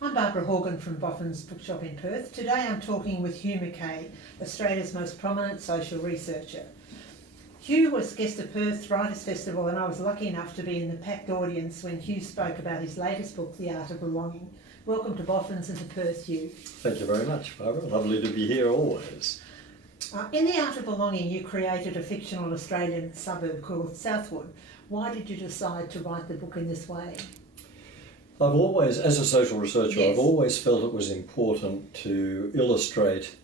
I'm Barbara Horgan from Boffins Bookshop in Perth. Today I'm talking with Hugh Mackay, Australia's most prominent social researcher. Hugh was guest at Perth Writers' Festival, and I was lucky enough to be in the packed audience when Hugh spoke about his latest book, The Art of Belonging. Welcome to Boffins and to Perth, Hugh. Thank you very much, Barbara. Lovely to be here always. In The Art of Belonging, you created a fictional Australian suburb called Southwood. Why did you decide to write the book in this way? I've always, as a social researcher, Yes. I've always felt it was important to illustrate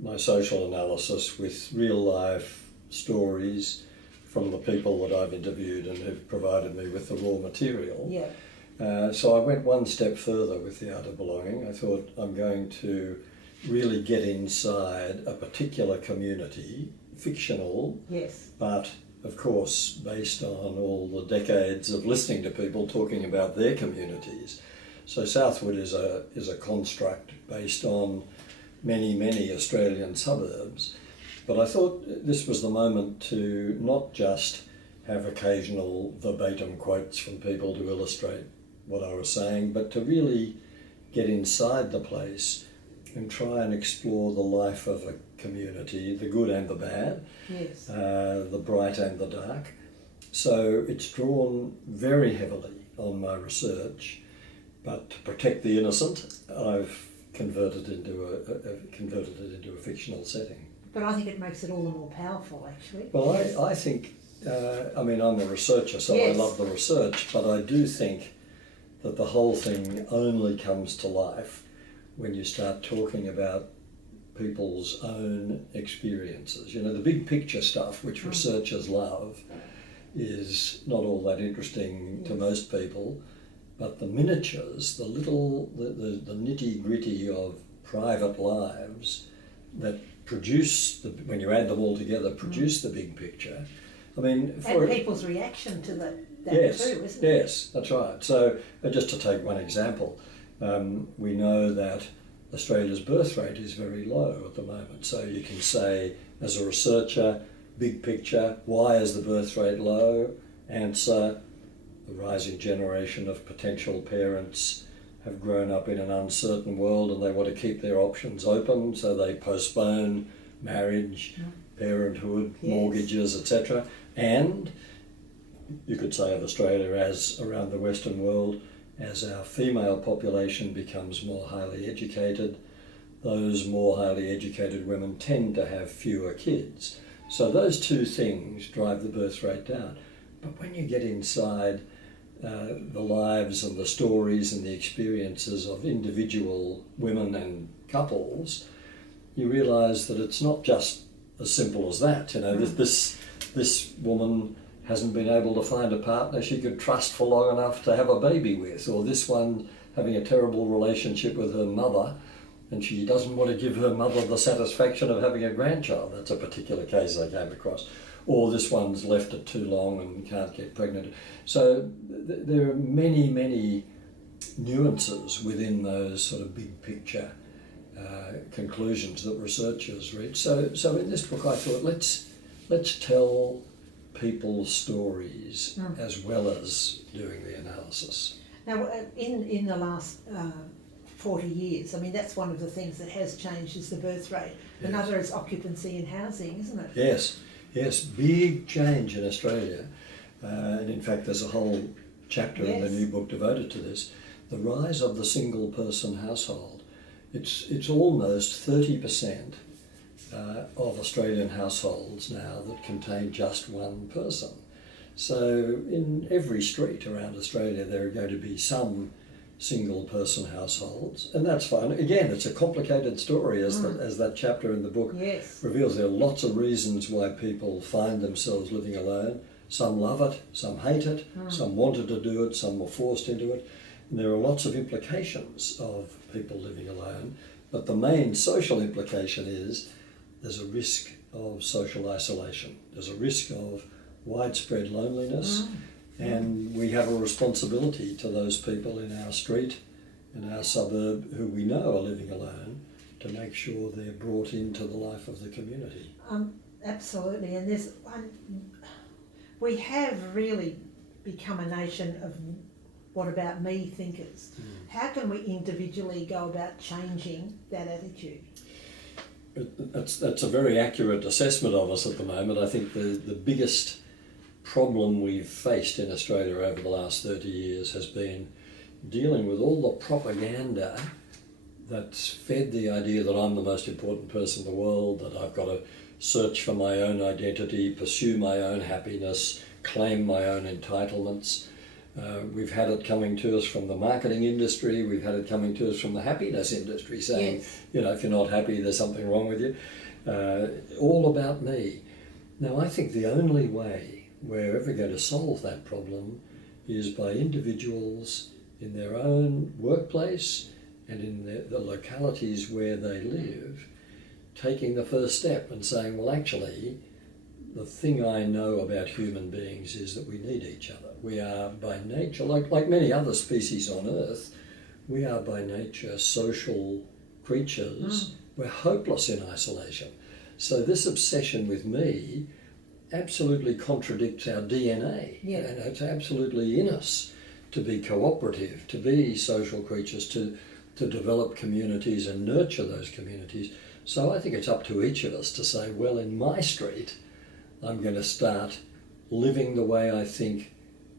my social analysis with real life stories from the people that I've interviewed and who've provided me with the raw material. Yeah. So I went one step further with The Art of Belonging. I thought I'm going to really get inside a particular community, fictional, Yes. but of course based on all the decades of listening to people talking about their communities. So Southwood is a construct based on many Australian suburbs, but I thought this was the moment to not just have occasional verbatim quotes from people to illustrate what I was saying, but to really get inside the place and try and explore the life of a community, the good and the bad, Yes. the bright and the dark. So it's drawn very heavily on my research, but to protect the innocent, I've converted it into a fictional setting. But I think it makes it all the more powerful, actually. Well, I think, I'm a researcher, so Yes. I love the research, but I do think that the whole thing only comes to life when you start talking about people's own experiences. You know, the big picture stuff, which researchers love, is not all that interesting to most people, but the miniatures, the nitty gritty of private lives that produce, when you add them all together, produce the big picture. I mean, And people's reaction to that yes, too, isn't it? yes, that's right. So just to take one example, we know that Australia's birth rate is very low at the moment. So you can say, as a researcher, big picture, why is the birth rate low? Answer, the rising generation of potential parents have grown up in an uncertain world and they want to keep their options open, so they postpone marriage, parenthood, Yes. mortgages, etc. And you could say of Australia as around the Western world, as our female population becomes more highly educated, those more highly educated women tend to have fewer kids. So those two things drive the birth rate down. But when you get inside the lives and the stories and the experiences of individual women and couples, you realise that it's not just as simple as that. You know, this woman hasn't been able to find a partner she could trust for long enough to have a baby with, or this one having a terrible relationship with her mother and she doesn't want to give her mother the satisfaction of having a grandchild. That's a particular case I came across. Or this one's left it too long and can't get pregnant. So there are many nuances within those sort of big picture conclusions that researchers reach. So in this book I thought, let's tell people's stories as well as doing the analysis. Now, in the last 40 years, I mean, that's one of the things that has changed is the birth rate. Yes. Another is occupancy in housing, isn't it? Yes, big change in Australia. And in fact, there's a whole chapter in the new book devoted to this. The rise of the single person household. It's almost 30% of Australian households now that contain just one person. So in every street around Australia there are going to be some single person households, and that's fine. Again, it's a complicated story as that chapter in the book reveals. There are lots of reasons why people find themselves living alone. Some love it, some hate it, some wanted to do it, some were forced into it. And there are lots of implications of people living alone, but the main social implication is there's a risk of social isolation. There's a risk of widespread loneliness, and we have a responsibility to those people in our street, in our suburb, who we know are living alone, to make sure they're brought into the life of the community. Absolutely, and we have really become a nation of what about me thinkers. How can we individually go about changing that attitude? That's a very accurate assessment of us at the moment. I think the biggest problem we've faced in Australia over the last 30 years has been dealing with all the propaganda that's fed the idea that I'm the most important person in the world, that I've got to search for my own identity, pursue my own happiness, claim my own entitlements. We've had it coming to us from the marketing industry, we've had it coming to us from the happiness industry, saying, Yes. you know, if you're not happy, there's something wrong with you. All about me. Now, I think the only way we're ever going to solve that problem is by individuals in their own workplace and in the localities where they live, taking the first step and saying, well, actually, the thing I know about human beings is that we need each other. We are by nature, like many other species on Earth, we are by nature social creatures. We're hopeless in isolation. So this obsession with me absolutely contradicts our DNA. Yeah. And it's absolutely in us to be cooperative, to be social creatures, to develop communities and nurture those communities. So I think it's up to each of us to say, well, in my street, I'm going to start living the way I think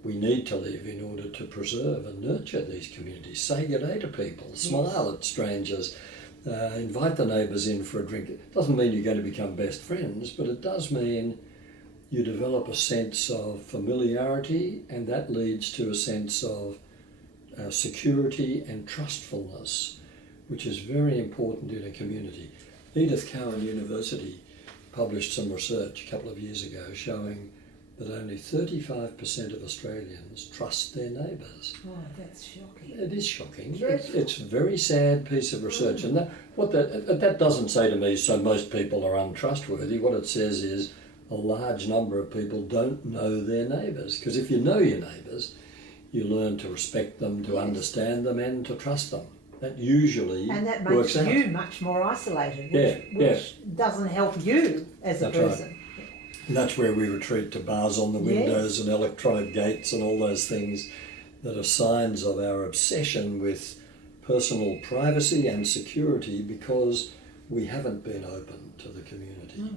we need to live in order to preserve and nurture these communities. Say good day to people, smile at strangers, invite the neighbours in for a drink. It doesn't mean you're going to become best friends, but it does mean you develop a sense of familiarity, and that leads to a sense of security and trustfulness, which is very important in a community. Edith Cowan University published some research a couple of years ago showing that only 35% of Australians trust their neighbours. Oh, that's shocking. It is shocking. Dreadful. It's a very sad piece of research, and that doesn't say to me, so most people are untrustworthy. What it says is a large number of people don't know their neighbours, because if you know your neighbours, you learn to respect them, to understand them, and to trust them. That usually And that works makes out. you much more isolated, Yeah, which doesn't help you as a That's right. person. And that's where we retreat to bars on the windows and electronic gates and all those things that are signs of our obsession with personal privacy and security because we haven't been open to the community.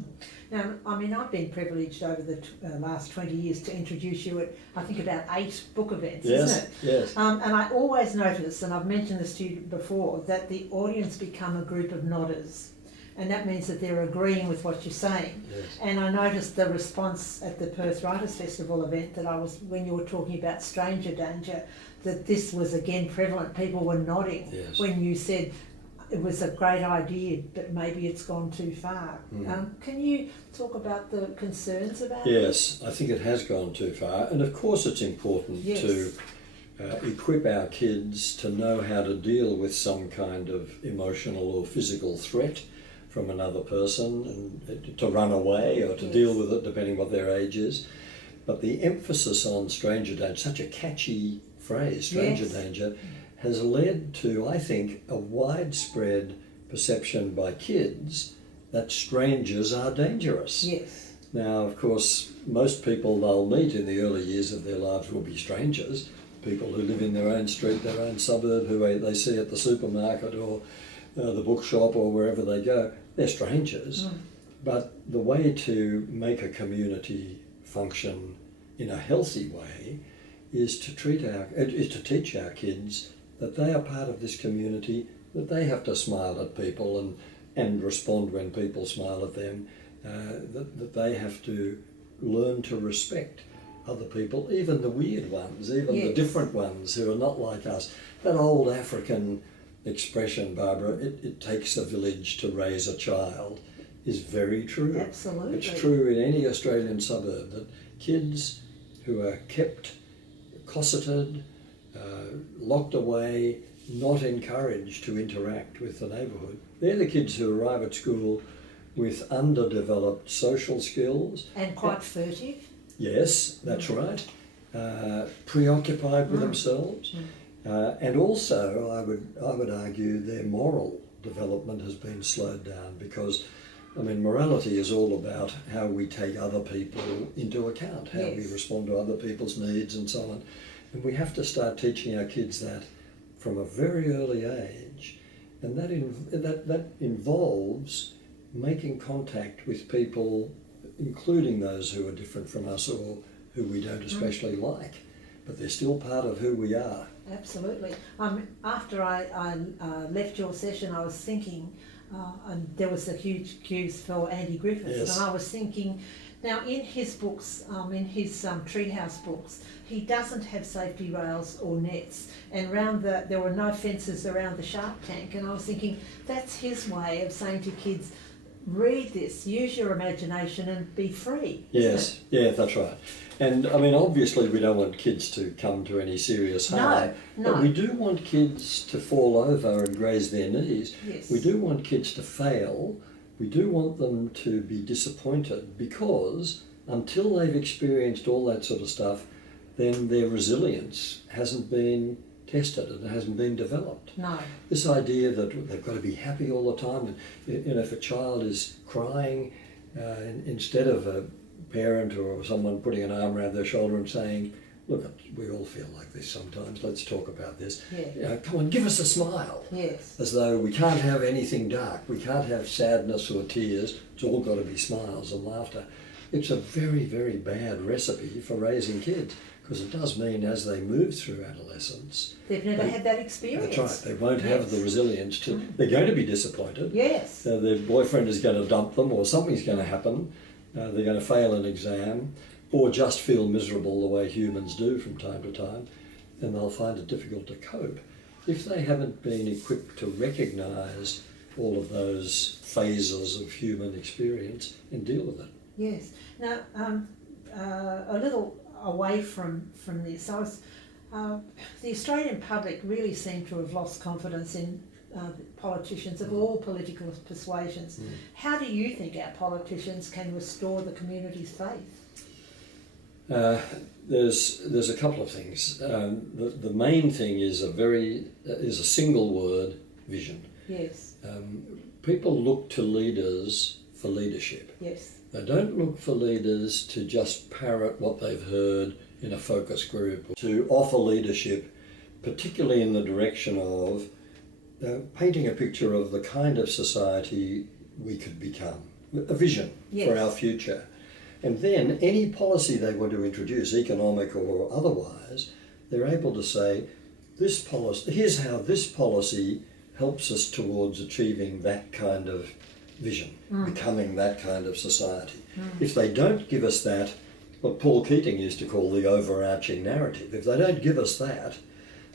Now, I mean, I've been privileged over the last 20 years to introduce you at, I think, about 8 book events, isn't it? Yes. And I always notice, and I've mentioned this to you before, that the audience become a group of nodders. And that means that they're agreeing with what you're saying. Yes. And I noticed the response at the Perth Writers Festival event that when you were talking about stranger danger, that this was again prevalent. People were nodding when you said it was a great idea, but maybe it's gone too far. Can you talk about the concerns about it? Yes, I think it has gone too far. And of course it's important to equip our kids to know how to deal with some kind of emotional or physical threat from another person, and to run away or to deal with it depending what their age is. But the emphasis on stranger danger, such a catchy phrase, stranger danger, has led to, I think, a widespread perception by kids that strangers are dangerous. Yes. Now, of course, most people they'll meet in the early years of their lives will be strangers, people who live in their own street, their own suburb, who they see at the supermarket or the bookshop or wherever they go. They're strangers. But the way to make a community function in a healthy way is to teach our kids that they are part of this community, that they have to smile at people and respond when people smile at them, that they have to learn to respect other people, even the weird ones, even the different ones who are not like us. That old African expression, Barbara, it takes a village to raise a child, is very true. Absolutely. It's true in any Australian suburb that kids who are kept cosseted, locked away, not encouraged to interact with the neighbourhood, they're the kids who arrive at school with underdeveloped social skills. And quite furtive. Yes, that's right. Preoccupied with themselves. And also, I would argue their moral development has been slowed down because I mean, morality is all about how we take other people into account, how we Yes. respond to other people's needs and so on. And we have to start teaching our kids that from a very early age. And that involves making contact with people, including those who are different from us or who we don't especially like. But they're still part of who we are. Absolutely. After I left your session, I was thinking, and there was a huge queues for Andy Griffiths, Yes. and I was thinking, now in his books, in his treehouse books, he doesn't have safety rails or nets, and there were no fences around the shark tank, and I was thinking, that's his way of saying to kids, read this, use your imagination and be free. Yes, yeah, that's right. And I mean, obviously we don't want kids to come to any serious harm, No. but we do want kids to fall over and graze their knees. Yes. We do want kids to fail. We do want them to be disappointed, because until they've experienced all that sort of stuff, then their resilience hasn't been tested and hasn't been developed. No. This idea that they've got to be happy all the time, and if a child is crying, instead of a parent or someone putting an arm around their shoulder and saying, look, we all feel like this sometimes, let's talk about this. Yeah. Come on, give us a smile. Yes. As though we can't have anything dark, we can't have sadness or tears, it's all got to be smiles and laughter. It's a very, very bad recipe for raising kids, because it does mean as they move through adolescence, They've never had that experience. that's right, they won't have Yes. the resilience to, they're going to be disappointed. Yes. Their boyfriend is going to dump them, or something's going to happen. They're going to fail an exam, or just feel miserable the way humans do from time to time, and they'll find it difficult to cope if they haven't been equipped to recognise all of those phases of human experience and deal with it. Yes. Now, a little away from this, the Australian public really seem to have lost confidence in politicians of all political persuasions. How do you think our politicians can restore the community's faith? There's a couple of things. The main thing is a single word: vision. Yes. People look to leaders for leadership. Yes. They don't look for leaders to just parrot what they've heard in a focus group, to offer leadership, particularly in the direction of painting a picture of the kind of society we could become, a vision Yes. for our future. And then any policy they want to introduce, economic or otherwise, they're able to say, this policy, here's how this policy helps us towards achieving that kind of vision, becoming that kind of society. If they don't give us that, what Paul Keating used to call the overarching narrative, if they don't give us that,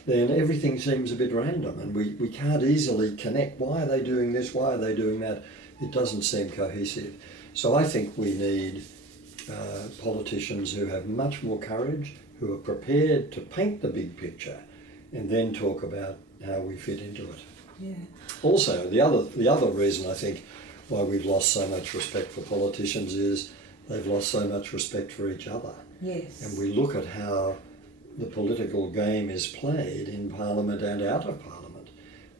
then everything seems a bit random, and we can't easily connect. Why are they doing this? Why are they doing that? It doesn't seem cohesive. So I think we need politicians who have much more courage, who are prepared to paint the big picture and then talk about how we fit into it. Yeah. Also, the other reason I think why we've lost so much respect for politicians is they've lost so much respect for each other. Yes. And we look at how the political game is played in Parliament and out of Parliament,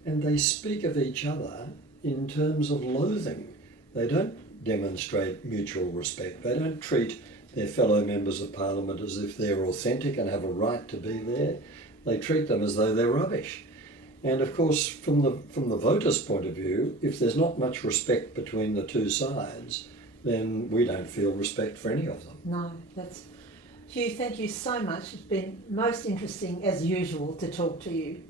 and they speak of each other in terms of loathing. They don't demonstrate mutual respect. They don't treat their fellow members of Parliament as if they're authentic and have a right to be there. They treat them as though they're rubbish. And of course, from the voters' point of view, if there's not much respect between the two sides, then we don't feel respect for any of them. No, that's... Hugh, thank you so much. It's been most interesting, as usual, to talk to you.